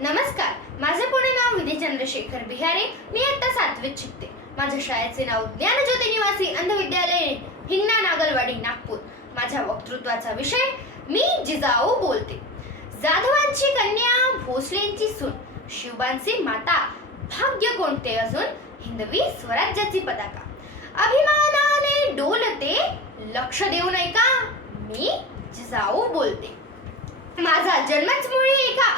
नमस्कार माझे पुणे नाव विधी चंद्रशेखर बिहारे मी आता सातवीत शिकते. माझ्या शाळेचे नाव ज्ञानज्योती निवासी अंधविद्यालय हिंगणा नागलवाडी नागपूर. माझ्या वक्तृत्वाचा विषय मी जिजाऊ बोलते. जाधवांची कन्या भोसलेंची सून शिवबांची माता भाग्य कोणते अजून? हिंदवी स्वराज्याची पताका. अभिमानाने डोलते लक्ष देऊ नये का? मी जिजाऊ बोलते. माझा जन्मच मूळ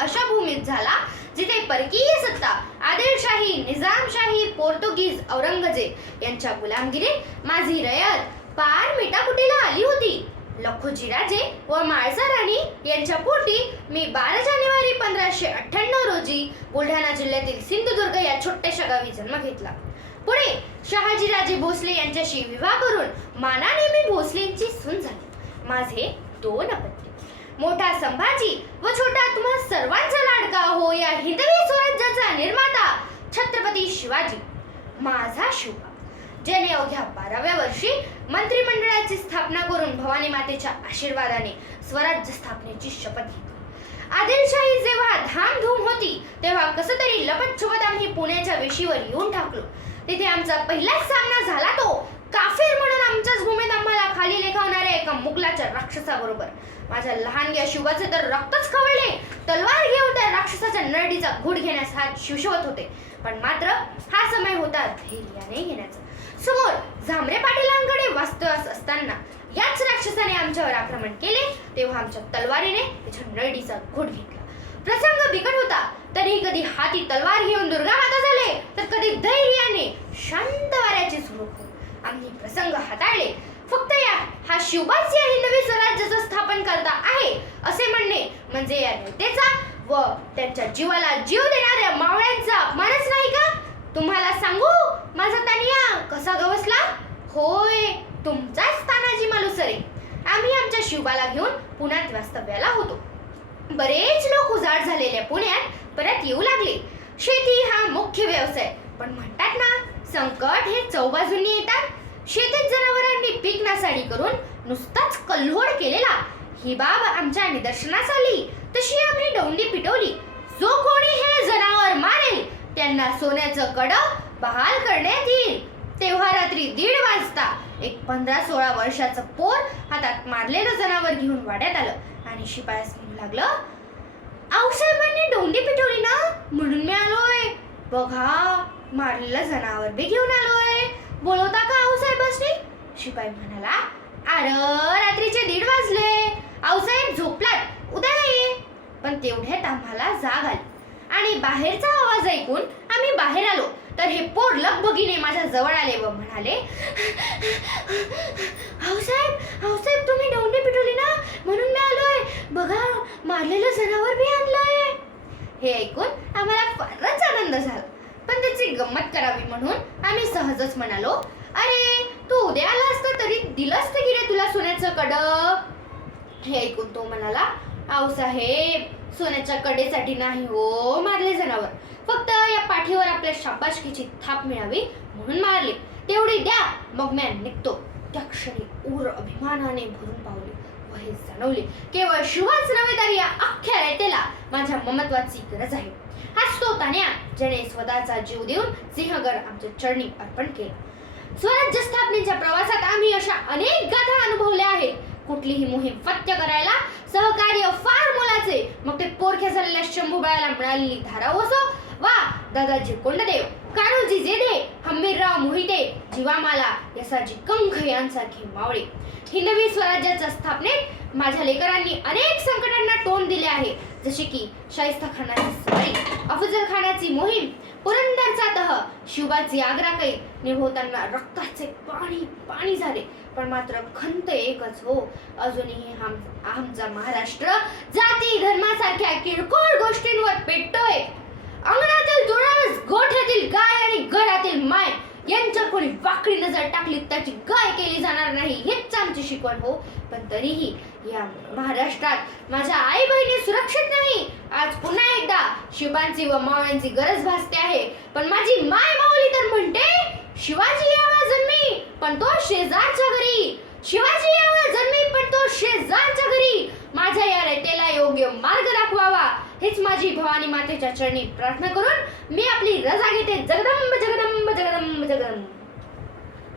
अशा भूमीत झाला जिथे परकीय सत्ता आदिलशाही निजामशाही पोर्तुगीज औरंगजेब यांच्या गुलामगिरीत माझी रयत पार मिटाकुटीला आली होती. लखोजी राजे व माळसा राणी यांच्या पोटी मी बारा जानेवारी पंधराशे अठ्ठ्याण्णव रोजी बुलढाणा जिल्ह्यातील सिंधुदुर्ग या छोट्याशा गावी जन्म घेतला. पुढे शहाजीराजे भोसले यांच्याशी विवाह करून मानाने मी भोसलेंची सून झाली. माझे दोन अपत्य मोठा संभाजी व छोटा तुम्हा सर्वांचा लाडका हो या हिंदवी स्वराज्याचा निर्माता छत्रपती शिवाजी. माझा शिवा ज्याने अवघ्या बाराव्या वर्षी मंत्रिमंडळाची स्थापना करून भवानी मातेच्या आशीर्वादाने स्वराज्य स्थापनेची शपथ घेतली. आदिलशाही जेव्हा धामधूम होती तेव्हा कसं तरी लपत आम्ही पुण्याच्या वेशीवर येऊन टाकलो तिथे आमचा पहिलाच सामना झाला तो काफीर म्हणून आमच्याच भूमीत आम्हाला खाली लेखावणाऱ्या एका मुघलाच्या राक्षसाबरोबर. माझ्या लहानग्या शिवाचे तर रक्तच खवळले. तलवार घेऊन त्या राक्षसाच्या नरडीचा घुड घेण्यास हात शिवशवत होते. पण मात्र हा समय होता धैर्याने घेण्याचा. समोर झांबरे पाटीलांकडे वास्तव्यास असताना याच राक्षसाने आमच्यावर आक्रमण केले. तेव्हा आमच्या तलवारीने त्याच्या नरडीचा घूट घेतला. प्रसंग बिकट होता. तरी कधी हाती तलवार घेऊन दुर्गा माता झाले तर कधी धैर्याने शांत वाऱ्याची सुरू होते. आम्ही प्रसंग हाताळले. फक्त या हा शिवबाच या हिंदवी स्वराज्याचं स्थापन करता आहे असे म्हणणे म्हणजे या नेत्याचा व त्यांच्या जीवाला जीव देणाऱ्या मावळ्यांचा अपमानच नाही का? तुम्हाला सांगू माझा तानिया कसा गवसला? होय तुमचाच तानाजी मालुसरे. आम्ही आमच्या शिवबाला घेऊन पुण्यात वास्तव्याला होतो. बरेच लोक उजाड झालेल्या पुण्यात परत येऊ लागले. शेती हा मुख्य व्यवसाय. पण म्हणतात ना संकट हे चौबाजूंनी येतात. शेतीत जनावरांनी पीक नासाडी करून नुसताच कल्होड केलेला. ही बाब आमच्या निदर्शनास आली. तशी आम्ही डोंडी पिटवली. जो कोणी हे जनावर मारेल त्यांना सोन्याचं कड बहाल करण्यात येईल. तेव्हा रात्री दीड वाजता एक पंधरा सोळा वर्षाचं पोर हातात मारलेलं जनावर घेऊन वाड्यात आलं आणि शिपायास म्हणू लागलं आऊसाहेबांनी डोंडी पिटवली ना? म्हणून मी आलोय. बघा मारलेलं जनावर बी घेऊन आलोय. बोलवता का आऊसाहेबांनी शिपाई म्हणाला अरे रात्रीचे दीड वाजले. आऊसाहेब झोपलात. उद्या नाही पण तेवढ्यात आम्हाला जाग आली. आणि बाहेरचा आवाज ऐकून आम्ही बाहेर आलो. तर हे पोर लगबगीने माझ्या जवळ आले व म्हणाले आऊसाहेब आऊसाहेब तुम्ही डोंडी पिटवली ना? म्हणून मी आलोय. बघा मारलेलं जनावर बी आणलंय. हे ऐकून आम्हाला फारच आनंद झाला. पण गंमत करावी म्हणून आम्ही सहजच म्हणालो अरे तू उद्या आला असता तरी दिलं असतं की रे तुला सोन्याचं कडक. हे ऐकून तो म्हणाला आऊसाहेब सोन्याच्या कडेसाठी नाही हो मारले जनावर. फक्त या पाठीवर आपल्या शाबाशकीची थाप मिळावी म्हणून मारले. तेवढी द्या मग मॅन निघतो. त्या क्षणी उर अभिमानाने भरून पावले व हे जाणवले केवळ शिवाच नव्हे तर या अख्ख्या रयतेला माझ्या ममत्वाची गरज आहे. हा तो तान्या ज्याने स्वतःचा जीव देऊन सिंहगड आमच्या चरणी अर्पण केला स्वराज्य स्थापनेच्या प्रवासात आम्ही अशा अनेक गाथा अनुभवल्या आहेत कुठलीही मोहीम फत्य करायला सहकार्य फार मोलाचे मग ते पोरख्या झालेल्या शंभूबाळाला मिळालेली धारा असो वा दादाजी कोंडदेव काळूजी जेधे हंबीरराव मोहिते जीवामाला यसाजी कंख यांसारखे मावळे हिंदवी स्वराज्याच्या स्थापनेत माझ्या लेकरांनी अनेक संकटांना तोंड दिले आहे जसे की शाहिस्ता खानाची स्वारी अफजल खानाची मोहीम पुरंदरचा तह शिवाची आग्रा कैद निभवताना रक्ताचे पाणी पाणी झाले. पण मात्र खंत एकच हो. अजूनही आमचा महाराष्ट्र जाती धर्मासारख्या किरकोळ गोष्टींवर पेटतोय. अंगणातील तुळस गोठ्यातील गाय आणि घरातील माय यांच्या कोणी वाकडी नजर टाकली त्याची गाय केली जाणार नाही. हे आमची शिकवण हो पण तरीही या महाराष्ट्रात माझ्या आई बहिणी सुरक्षित नाही. आज पुन्हा एकदा शिवांची व मावळ्यांची गरज भासते आहे. पण माझी माय माऊली तर म्हणते शिवाजी यावा जन्मी पण तो शेजारच्या घरी. शिवाजी यावा जन्मी पण तो शेजारच्या घरी. माझ्या या रयतेला योग्य मार्ग दाखवावा. हेच माझी भवानी मातेच्या चरणी प्रार्थना करून मी आपली रजा घेते. जगदंब जगदंब.